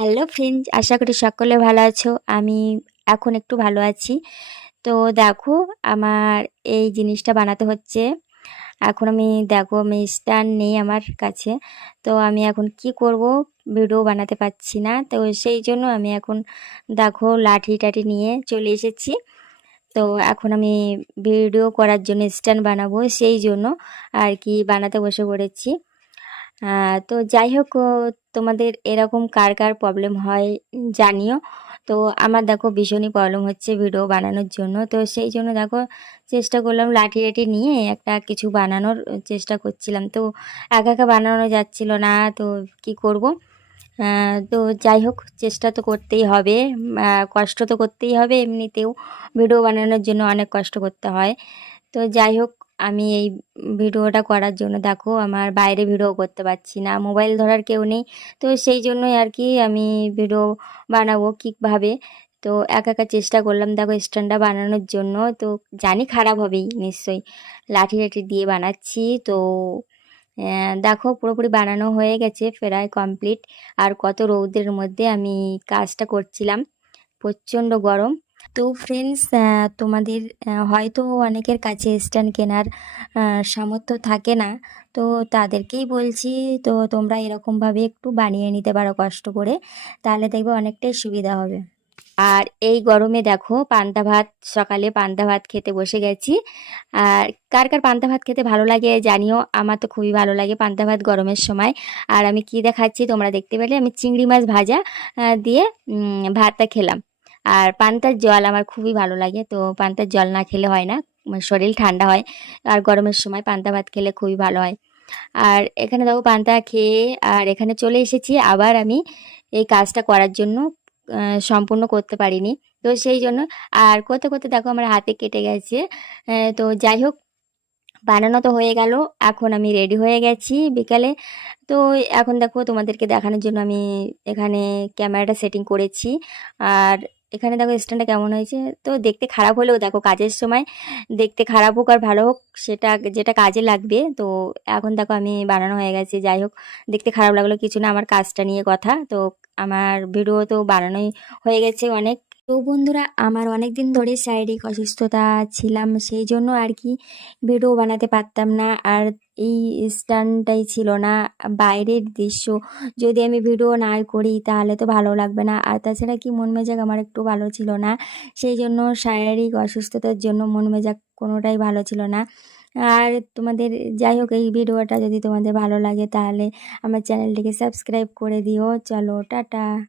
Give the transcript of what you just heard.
Hello friends, আশা করি সকলে ভালো আছো। আমি এখন একটু ভালো আছি। তো দেখো, আমার এই জিনিসটা বানাতে হচ্ছে। এখন আমি স্ট্যান্ড নেই আমার কাছে। তো আমি এখন কি করব, ভিডিও বানাতে পারছি না। তো সেই জন্য আমি এখন দেখো লাঠি টাঠি নিয়ে চলে এসেছি। তো এখন আমি ভিডিও করার জন্য স্ট্যান্ড বানাবো, সেই জন্য আর কি বানাতে বসে পড়েছি। তো যাই হোক, তোমাদের এরকম কার কার প্রবলেম হয় জানিও। তো আমার দেখো ভীষণই প্রবলেম হচ্ছে ভিডিও বানানোর জন্য। তো সেই জন্য দেখো চেষ্টা করলাম লাঠি টাঠি নিয়ে একটা কিছু বানানোর চেষ্টা করছিলাম। তো একা একা বানানো যাচ্ছিল না, তো কি করব। তো যাই হোক, চেষ্টা তো করতেই হবে। কষ্ট তো করতেই হবে, এমনিতেও ভিডিও বানানোর জন্য অনেক কষ্ট করতে হয়। তো যাই হোক, আমি এই ভিডিওটা করার জন্য দেখো আমার বাইরে ভিডিও করতে পারছি না, মোবাইল ধরার কেউ নেই। তো সেই জন্যই আর কি আমি ভিডিও বানাবো কীভাবে। তো একা একা চেষ্টা করলাম দেখো স্ট্যান্ডটা বানানোর জন্য। তো জানি খারাপ হবেই নিশ্চয়ই, লাঠি লাঠি দিয়ে বানাচ্ছি। তো দেখো পুরোপুরি বানানো হয়ে গেছে, প্রায় কমপ্লিট। আর কত রৌদ্রের মধ্যে আমি কাজটা করছিলাম, প্রচণ্ড গরম। তো ফ্রেন্ডস, তোমাদের হয়তো অনেকের কাছে স্ট্যান্ড কেনার সামর্থ্য থাকে না। তো তাদেরকেই বলছি, তো তোমরা এরকমভাবে একটু বানিয়ে নিতে পারো কষ্ট করে, তাহলে দেখবে অনেকটাই সুবিধা হবে। আর এই গরমে দেখো পান্তা ভাত, সকালে পান্তা ভাত খেতে বসে গেছি। আর কার কার পান্তা ভাত খেতে ভালো লাগে জানিও, আমার তো খুবই ভালো লাগে পান্তা ভাত গরমের সময়। আর আমি কি দেখাচ্ছি তোমরা দেখতে পেলে, আমি চিংড়ি মাছ ভাজা দিয়ে ভাতটা খেলাম। আর পান্তার জল আমার খুবই ভালো লাগে, তো পান্তার জল না খেলে হয় না, শরীর ঠান্ডা হয়। আর গরমের সময় পান্তা ভাত খেলে খুবই ভালো হয়। আর এখানে দেখো পান্তা খেয়ে আর এখানে চলে এসেছি আবার আমি এই কাজটা করার জন্য। সম্পূর্ণ করতে পারিনি, তো সেই জন্য। আর করতে করতে দেখো আমার হাতে কেটে গেছে। তো যাই হোক, বানানো তো হয়ে গেল। এখন আমি রেডি হয়ে গেছি বিকালে। তো এখন দেখো তোমাদেরকে দেখানোর জন্য আমি এখানে ক্যামেরাটা সেটিং করেছি। আর এখানে দেখো স্ট্যান্ডটা কেমন হয়েছে। তো দেখতে খারাপ হলেও দেখো কাজের সময়, দেখতে খারাপ হোক আর ভালো হোক, সেটা যেটা কাজে লাগবে। তো এখন দেখো আমি বানানো হয়ে গেছে। যাই হোক, দেখতে খারাপ লাগলো কিছু না, আমার কাজটা নিয়ে কথা। তো আমার ভিডিও তো বানানোই হয়ে গেছে অনেক। তো বন্ধুরা, আমার অনেক দিন ধরে শারীরিক অসুস্থতা ছিলাম, সেই জন্য আর কি ভিডিও বানাতে পারতাম না। আর এই স্ট্যান্ডটাই ছিল না। বাইরের দৃশ্য যদি আমি ভিডিও না করি তাহলে তো ভালো লাগবে না। আর তাছাড়া কি মন মেজাজ আমার একটু ভালো ছিল না, সেই জন্য শারীরিক অসুস্থতার জন্য মন মেজাজ কোনোটাই ভালো ছিল না। আর তোমাদের, যাই হোক, এই ভিডিওটা যদি তোমাদের ভালো লাগে তাহলে আমার চ্যানেলটিকে সাবস্ক্রাইব করে দিও। চলো টাটা।